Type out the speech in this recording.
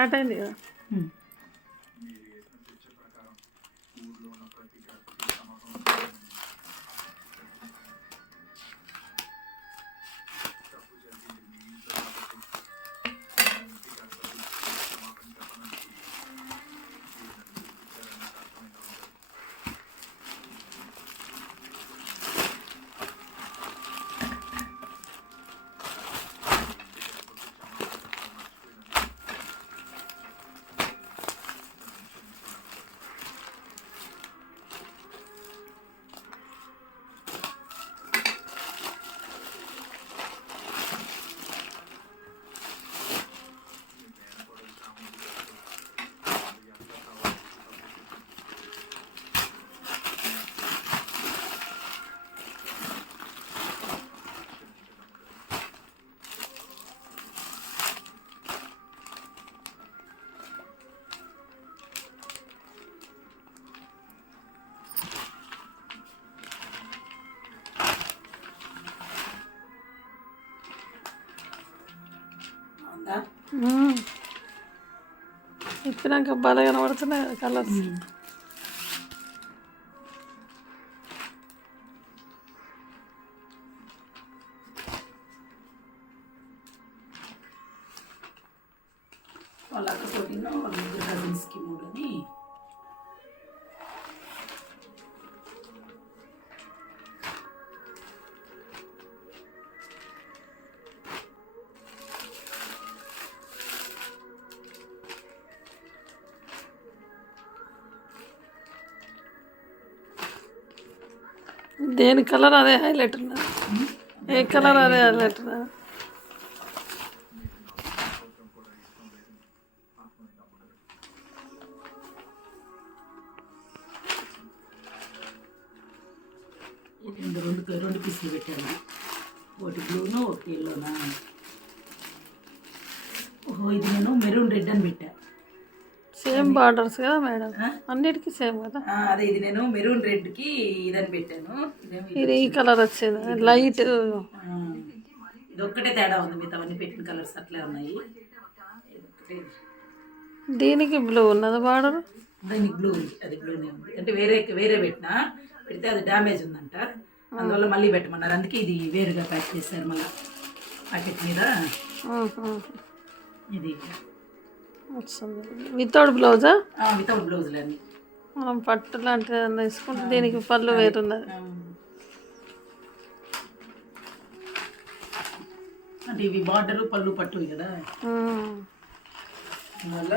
Start అయింది కదా. ఇప్పినాక బాగా కనబడుతున్నాయి కలర్స్. వాళ్ళ అక్కతోటి వాళ్ళ ముగ్గురు కజిన్స్కి 3 అని దేని కలర్ అదే హైలైట్ ఉన్నది. ఏ కలర్ అదే హైలైట్ ఉన్నది. రెండు పీసులు పెట్టాను. ఒకటి బ్లూను ఒకటి ఎల్లోనా. ఓహో, ఇది నేను మెరూన్ రెడ్ అని పెట్టా. సేమ్ బార్డర్స్ కదా మేడం, అన్నిటికీ సేమ్ కదా. అదే ఇది నేను మెరూన్ రెడ్కి ఇదని పెట్టాను. ఇది ఈ కలర్ వచ్చింది లైట్. ఇది ఒక్కటే తేడా ఉంది, మిగతా అవన్నీ పెట్టిన కలర్స్ అట్లే ఉన్నాయి. దీనికి బ్లూ ఉన్నది బార్డర్, దీనికి బ్లూ ఉంది. అది బ్లూనే ఉంది అంటే వేరే పెట్టినా పెడితే అది డ్యామేజ్ ఉందంట, అందువల్ల మళ్ళీ పెట్టమన్నారు. అందుకే ఇది వేరుగా ప్యాక్ చేశారు మళ్ళీ ప్యాకెట్ మీద. ఇది వితౌట్ బ్లౌజా? వితౌట్ బ్లౌజులన్నీ. మనం పట్టు లాంటిది ఏదన్నా తీసుకుంటే దీనికి పళ్ళు వేరున్నది. అంటే ఇవి బార్డరు పళ్ళు పట్టు కదా, అందువల్ల